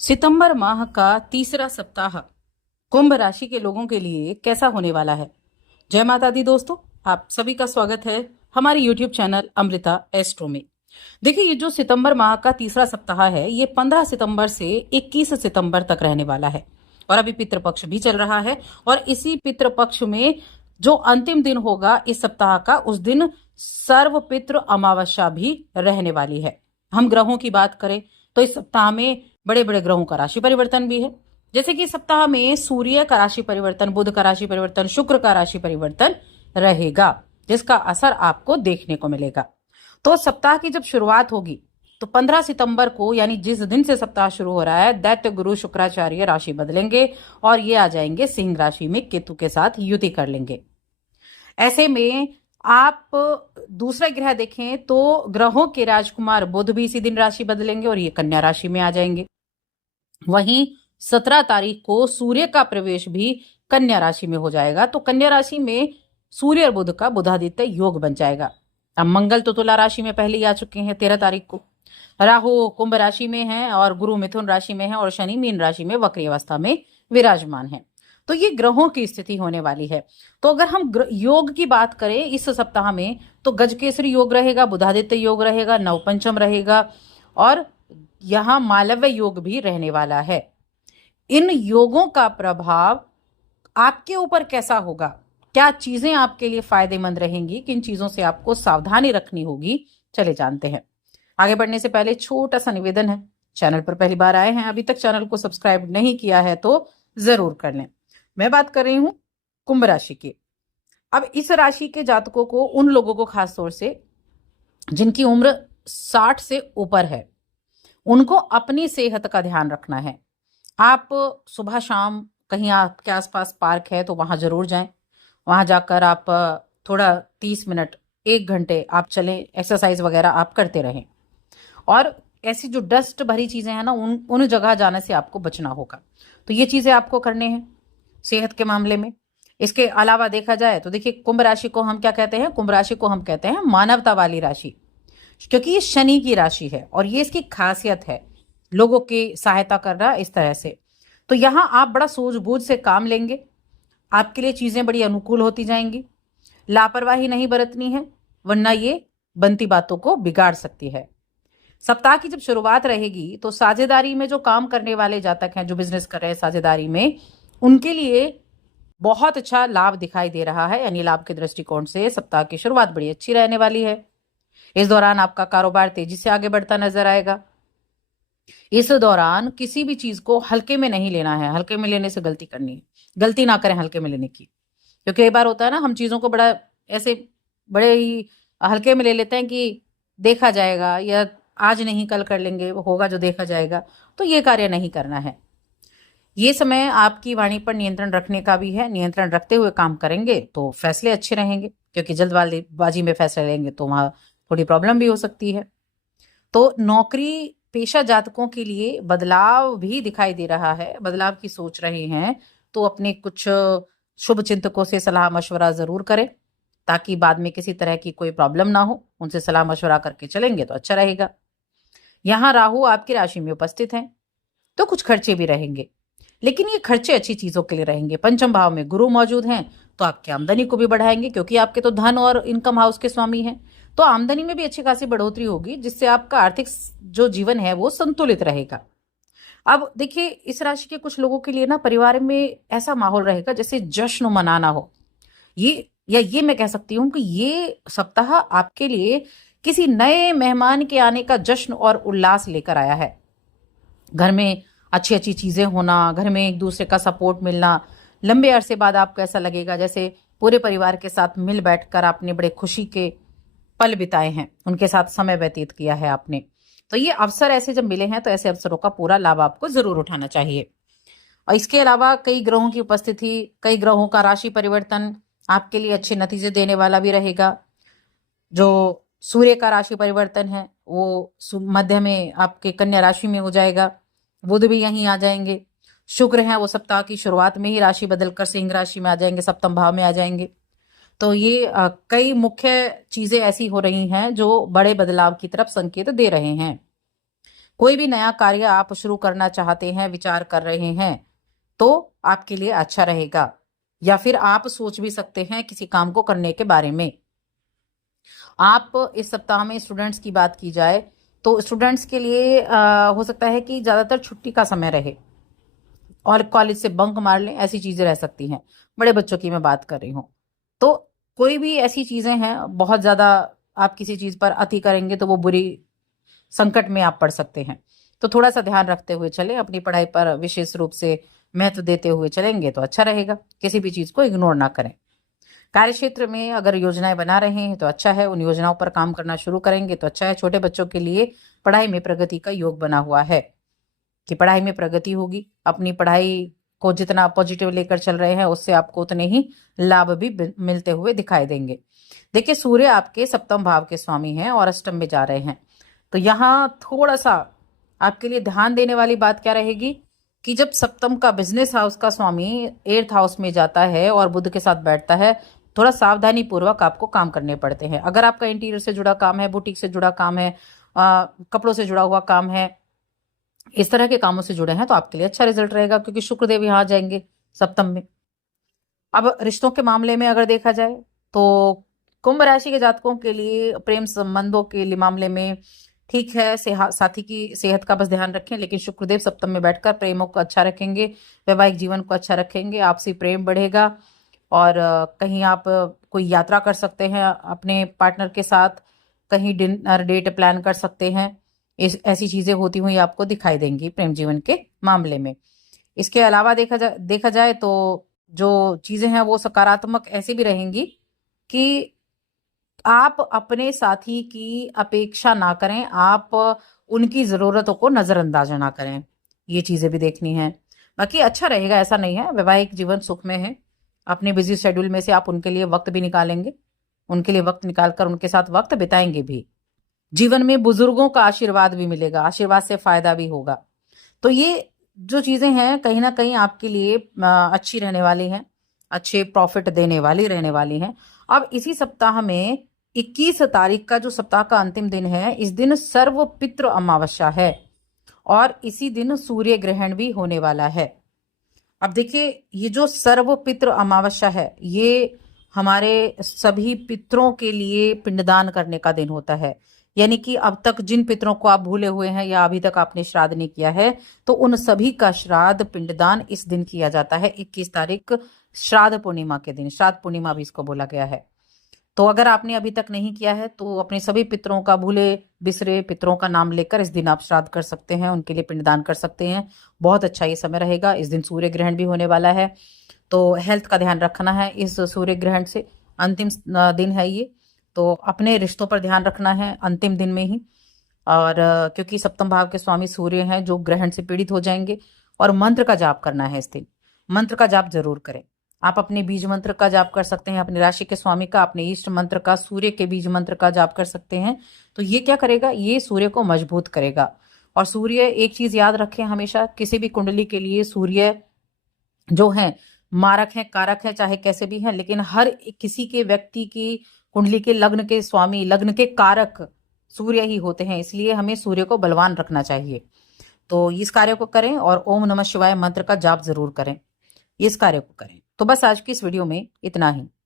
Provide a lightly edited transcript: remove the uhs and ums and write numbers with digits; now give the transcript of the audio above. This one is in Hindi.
सितंबर माह का तीसरा सप्ताह कुंभ राशि के लोगों के लिए कैसा होने वाला है। जय माता दी दोस्तों, आप सभी का स्वागत है हमारे YouTube चैनल अमृता एस्ट्रो में। देखिए, ये जो सितंबर माह का तीसरा सप्ताह है ये 15 सितंबर से 21 सितंबर तक रहने वाला है और अभी पितृपक्ष भी चल रहा है। और इसी पितृपक्ष में जो अंतिम दिन होगा इस सप्ताह का, उस दिन सर्व पितृ अमावस्या भी रहने वाली है। हम ग्रहों की बात करें तो इस सप्ताह में बड़े बड़े ग्रहों का राशि परिवर्तन भी है। जैसे कि इस सप्ताह में सूर्य का राशि परिवर्तन, बुध का राशि परिवर्तन, शुक्र का राशि परिवर्तन रहेगा, जिसका असर आपको देखने को मिलेगा। तो सप्ताह की जब शुरुआत होगी तो 15 सितंबर को, यानी जिस दिन से सप्ताह शुरू हो रहा है, दैत्य गुरु शुक्राचार्य राशि बदलेंगे और ये आ जाएंगे सिंह राशि में, केतु के साथ युति कर लेंगे। ऐसे में आप दूसरा ग्रह देखें तो ग्रहों के राजकुमार बुध भी इसी दिन राशि बदलेंगे और ये कन्या राशि में आ जाएंगे। वहीं 17 तारीख को सूर्य का प्रवेश भी कन्या राशि में हो जाएगा, तो कन्या राशि में सूर्य और बुध का बुधादित्य योग बन जाएगा। अब मंगल तो तुला राशि में पहले ही आ चुके हैं 13 तारीख को। राहु कुंभ राशि में है और गुरु मिथुन राशि में है और शनि मीन राशि में वक्री अवस्था में विराजमान है। तो ये ग्रहों की स्थिति होने वाली है। तो अगर हम योग की बात करें इस सप्ताह में, तो गजकेसरी योग रहेगा, बुधादित्य योग रहेगा, नवपंचम रहेगा और यहां मालव्य योग भी रहने वाला है। इन योगों का प्रभाव आपके ऊपर कैसा होगा, क्या चीजें आपके लिए फायदेमंद रहेंगी, किन चीजों से आपको सावधानी रखनी होगी, चले जानते हैं। आगे बढ़ने से पहले छोटा सा निवेदन है, चैनल पर पहली बार आए हैं, अभी तक चैनल को सब्सक्राइब नहीं किया है तो जरूर कर लें। मैं बात कर रही हूं कुंभ राशि की। अब इस राशि के जातकों को, उन लोगों को खास तौर से जिनकी उम्र 60 से ऊपर है, उनको अपनी सेहत का ध्यान रखना है। आप सुबह शाम कहीं आपके आसपास पार्क है तो वहां जरूर जाएं। वहां जाकर आप थोड़ा 30 मिनट 1 घंटे आप चलें, एक्सरसाइज वगैरह आप करते रहें। और ऐसी जो डस्ट भरी चीजें हैं ना, उन जगह जाने से आपको बचना होगा। तो ये चीजें आपको करने हैं सेहत के मामले में। इसके अलावा देखा जाए तो देखिए, कुंभ राशि को हम क्या कहते हैं? कुंभ राशि को हम कहते हैं मानवता वाली राशि, क्योंकि ये शनि की राशि है और ये इसकी खासियत है, लोगों की सहायता करना इस तरह से। तो यहां आप बड़ा सूझबूझ से काम लेंगे, आपके लिए चीजें बड़ी अनुकूल होती जाएंगी। लापरवाही नहीं बरतनी है, वरना ये बनती बातों को बिगाड़ सकती है। सप्ताह की जब शुरुआत रहेगी तो साझेदारी में जो काम करने वाले जातक हैं, जो बिजनेस कर रहे हैं साझेदारी में, उनके लिए बहुत अच्छा लाभ दिखाई दे रहा है। यानी लाभ के दृष्टिकोण से सप्ताह की शुरुआत बड़ी अच्छी रहने वाली है। इस दौरान आपका कारोबार तेजी से आगे बढ़ता नजर आएगा। इस दौरान किसी भी चीज को हल्के में नहीं लेना है, हल्के में लेने से गलती करनी है। गलती ना करें हल्के में लेने की, क्योंकि कई बार होता है ना, हम चीजों को बड़ा ऐसे बड़े ही हल्के में ले लेते हैं कि देखा जाएगा, या आज नहीं कल कर लेंगे, होगा जो देखा जाएगा। तो ये कार्य नहीं करना है। ये समय आपकी वाणी पर नियंत्रण रखने का भी है। नियंत्रण रखते हुए काम करेंगे तो फैसले अच्छे रहेंगे, क्योंकि जल्दबाजी में फैसले लेंगे तो वहां थोड़ी प्रॉब्लम भी हो सकती है। तो नौकरी पेशा जातकों के लिए बदलाव भी दिखाई दे रहा है, बदलाव की सोच रहे हैं तो अपने कुछ शुभ चिंतकों से सलाह मशवरा जरूर करें, ताकि बाद में किसी तरह की कोई प्रॉब्लम ना हो। उनसे सलाह मशवरा करके चलेंगे तो अच्छा रहेगा। यहाँ राहु आपकी राशि में उपस्थित है तो कुछ खर्चे भी रहेंगे, लेकिन ये खर्चे अच्छी चीजों के लिए रहेंगे। पंचम भाव में गुरु मौजूद हैं तो आपकी आमदनी को भी बढ़ाएंगे, क्योंकि आपके तो धन और इनकम हाउस के स्वामी हैं। तो आमदनी में भी अच्छी खासी बढ़ोतरी होगी, जिससे आपका आर्थिक जो जीवन है वो संतुलित रहेगा। अब देखिए, इस राशि के कुछ लोगों के लिए ना परिवार में ऐसा माहौल रहेगा जैसे जश्न मनाना हो। ये मैं कह सकती हूँ कि ये सप्ताह आपके लिए किसी नए मेहमान के आने का जश्न और उल्लास लेकर आया है। घर में अच्छी अच्छी चीजें होना, घर में एक दूसरे का सपोर्ट मिलना, लंबे अरसे बाद आपको ऐसा लगेगा जैसे पूरे परिवार के साथ मिल बैठकर आपने बड़े खुशी के पल बिताए हैं, उनके साथ समय व्यतीत किया है आपने। तो ये अवसर ऐसे जब मिले हैं तो ऐसे अवसरों का पूरा लाभ आपको जरूर उठाना चाहिए। और इसके अलावा कई ग्रहों की उपस्थिति, कई ग्रहों का राशि परिवर्तन आपके लिए अच्छे नतीजे देने वाला भी रहेगा। जो सूर्य का राशि परिवर्तन है वो मध्य में आपके कन्या राशि में हो जाएगा, बुध भी यहीं आ जाएंगे। शुक्र है वो सप्ताह की शुरुआत में ही राशि बदलकर सिंह राशि में आ जाएंगे, सप्तम भाव में आ जाएंगे। तो ये कई मुख्य चीजें ऐसी हो रही हैं जो बड़े बदलाव की तरफ संकेत दे रहे हैं। कोई भी नया कार्य आप शुरू करना चाहते हैं, विचार कर रहे हैं, तो आपके लिए अच्छा रहेगा। या फिर आप सोच भी सकते हैं किसी काम को करने के बारे में। आप इस सप्ताह में स्टूडेंट्स की बात की जाए तो स्टूडेंट्स के लिए हो सकता है कि ज़्यादातर छुट्टी का समय रहे और कॉलेज से बंक मार लें, ऐसी चीज़ें रह सकती हैं। बड़े बच्चों की मैं बात कर रही हूँ। तो कोई भी ऐसी चीज़ें हैं, बहुत ज़्यादा आप किसी चीज़ पर अति करेंगे तो वो बुरी संकट में आप पड़ सकते हैं। तो थोड़ा सा ध्यान रखते हुए चलें, अपनी पढ़ाई पर विशेष रूप से महत्व देते हुए चलेंगे तो अच्छा रहेगा। किसी भी चीज़ को इग्नोर ना करें। कार्यक्षेत्र में अगर योजनाएं बना रहे हैं तो अच्छा है, उन योजनाओं पर काम करना शुरू करेंगे तो अच्छा है। छोटे बच्चों के लिए पढ़ाई में प्रगति का योग बना हुआ है कि पढ़ाई में प्रगति होगी। अपनी पढ़ाई को जितना पॉजिटिव लेकर चल रहे हैं उससे आपको उतने ही लाभ भी मिलते हुए दिखाई देंगे। देखिए, सूर्य आपके सप्तम भाव के स्वामी हैं और अष्टम में जा रहे हैं। तो यहाँ थोड़ा सा आपके लिए ध्यान देने वाली बात क्या रहेगी कि जब सप्तम का बिजनेस हाउस का स्वामी 8th हाउस में जाता है और बुध के साथ बैठता है, थोड़ा सावधानी पूर्वक आपको काम करने पड़ते हैं। अगर आपका इंटीरियर से जुड़ा काम है, बुटीक से जुड़ा काम है, कपड़ों से जुड़ा हुआ काम है, इस तरह के कामों से जुड़े हैं तो आपके लिए अच्छा रिजल्ट रहेगा, क्योंकि शुक्रदेव यहाँ आ जाएंगे सप्तम में। अब रिश्तों के मामले में अगर देखा जाए तो कुंभ राशि के जातकों के लिए प्रेम संबंधों के लिए मामले में ठीक है। साथी की सेहत का बस ध्यान रखें, लेकिन शुक्रदेव सप्तम में बैठकर प्रेमों को अच्छा रखेंगे, वैवाहिक जीवन को अच्छा रखेंगे, आपसी प्रेम बढ़ेगा। और कहीं आप कोई यात्रा कर सकते हैं अपने पार्टनर के साथ, कहीं डिनर डेट प्लान कर सकते हैं। ऐसी चीजें होती हुई आपको दिखाई देंगी प्रेम जीवन के मामले में। इसके अलावा देखा जाए तो जो चीजें हैं वो सकारात्मक ऐसी भी रहेंगी कि आप अपने साथी की अपेक्षा ना करें, आप उनकी जरूरतों को नजरअंदाज ना करें, ये चीजें भी देखनी है। बाकी अच्छा रहेगा, ऐसा नहीं है। वैवाहिक जीवन सुख में है। अपने बिजी शेड्यूल में से आप उनके लिए वक्त भी निकालेंगे, उनके लिए वक्त निकालकर उनके साथ वक्त बिताएंगे भी। जीवन में बुजुर्गों का आशीर्वाद भी मिलेगा, आशीर्वाद से फायदा भी होगा। तो ये जो चीजें हैं कहीं ना कहीं आपके लिए अच्छी रहने वाली हैं, अच्छे प्रॉफिट देने वाली रहने वाली हैं। अब इसी सप्ताह में 21 तारीख का जो सप्ताह का अंतिम दिन है, इस दिन सर्व पितृ अमावस्या है और इसी दिन सूर्य ग्रहण भी होने वाला है। अब देखिए, ये जो सर्व पितृ अमावस्या है, ये हमारे सभी पितरों के लिए पिंडदान करने का दिन होता है। यानी कि अब तक जिन पितरों को आप भूले हुए हैं या अभी तक आपने श्राद्ध नहीं किया है, तो उन सभी का श्राद्ध पिंडदान इस दिन किया जाता है। 21 तारीख श्राद्ध पूर्णिमा के दिन, श्राद्ध पूर्णिमा भी इसको बोला गया है। तो अगर आपने अभी तक नहीं किया है तो अपने सभी पितरों का, भूले बिसरे पितरों का नाम लेकर इस दिन आप श्राद्ध कर सकते हैं, उनके लिए पिंडदान कर सकते हैं। बहुत अच्छा ये समय रहेगा। इस दिन सूर्य ग्रहण भी होने वाला है, तो हेल्थ का ध्यान रखना है। इस सूर्य ग्रहण से अंतिम दिन है ये, तो अपने रिश्तों पर ध्यान रखना है अंतिम दिन में ही। और क्योंकि सप्तम भाव के स्वामी सूर्य हैं जो ग्रहण से पीड़ित हो जाएंगे। और मंत्र का जाप करना है इस दिन, मंत्र का जाप जरूर करें। आप अपने बीज मंत्र का जाप कर सकते हैं, अपनी राशि के स्वामी का, अपने इष्ट मंत्र का, सूर्य के बीज मंत्र का जाप कर सकते हैं। तो ये क्या करेगा, ये सूर्य को मजबूत करेगा। और सूर्य, एक चीज याद रखें हमेशा, किसी भी कुंडली के लिए सूर्य जो है मारक है, कारक है, चाहे कैसे भी है, लेकिन हर किसी के व्यक्ति की कुंडली के लग्न के स्वामी, लग्न के कारक सूर्य ही होते हैं। इसलिए हमें सूर्य को बलवान रखना चाहिए। तो इस कार्य को करें और ओम नमः शिवाय मंत्र का जाप जरूर करें, इस कार्य को करें। तो बस आज की इस वीडियो में इतना ही।